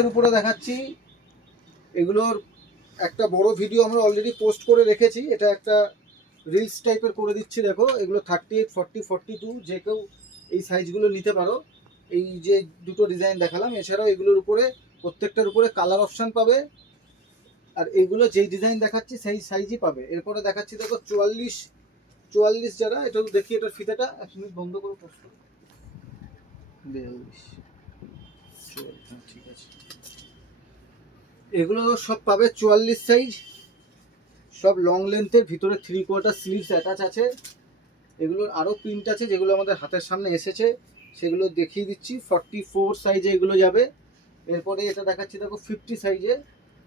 এর উপরে দেখাচ্ছি, এগুলোর একটা বড় ভিডিও আমরা অলরেডি পোস্ট করে রেখেছি। এটা একটা রিলস টাইপের করে দিচ্ছি। দেখো, এগুলো 38, 40, 42 যে কেউ এই সাইজগুলো নিতে পারো। এই যে দুটো ডিজাইন দেখালাম, এছাড়াও এগুলোর উপরে প্রত্যেকটার উপরে কালার অপশান পাবে। আর এগুলো যেই ডিজাইন দেখাচ্ছি সেই সাইজই পাবে। এরপরে দেখাচ্ছি দেখো 44 যারা, এটাও দেখি এটার ফিতাটা এক মিনিট বন্ধ করে পোস্ট করো। 42, ঠিক আছে। এগুলো সব পাবে 44 সাইজ, সব লং লেন্থের, ভিতরে 3/4 স্লিভস অ্যাটাচ আছে। এগুলোর আরও প্রিন্ট আছে যেগুলো আমাদের হাতের সামনে এসেছে, সেগুলো দেখিয়ে দিচ্ছি। 44 সাইজে এগুলো যাবে। এরপরে এটা দেখাচ্ছি দেখো 50 সাইজে,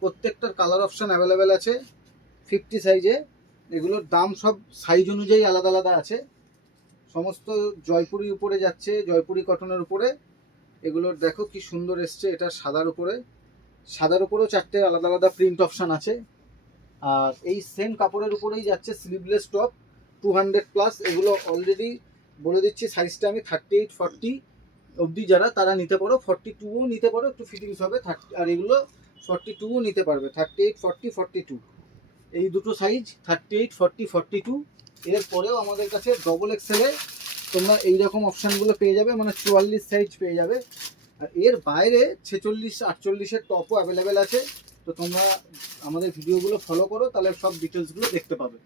প্রত্যেকটার কালার অপশান অ্যাভেলেবেল আছে 50 সাইজে। এগুলোর দাম সব সাইজ অনুযায়ী আলাদা আলাদা আছে। সমস্ত জয়পুরি উপরে যাচ্ছে, জয়পুরি কটনের উপরে। এগুলোর দেখো কি সুন্দর এসছে, এটা সাদার উপরে। সাদার উপরেও 4টে আলাদা আলাদা প্রিন্ট অপশান আছে। আর এই সেম কাপড়ের উপরেই যাচ্ছে স্লিভলেস টপ 200+। এগুলো অলরেডি বলে দিচ্ছি সাইজটা আমি 38, 40 অবধি যারা তারা নিতে পারো। 42ও নিতে পারো, একটু ফিটিংস হবে। আর এগুলো 42ও নিতে পারবে। 38, 40, 42 এই দুটো সাইজ, 38, 40, 42। এরপরেও আমাদের কাছে ডবল এক্সেলে তোমরা এইরকম অপশানগুলো পেয়ে যাবে, মানে 44 সাইজ পেয়ে যাবে। আর এর বাইরে 46, 48-এর টপও অ্যাভেলেবেল আছে। তো তোমরা আমাদের ভিডিওগুলো ফলো করো, তাহলে সব ডিটেলসগুলো দেখতে পাবে।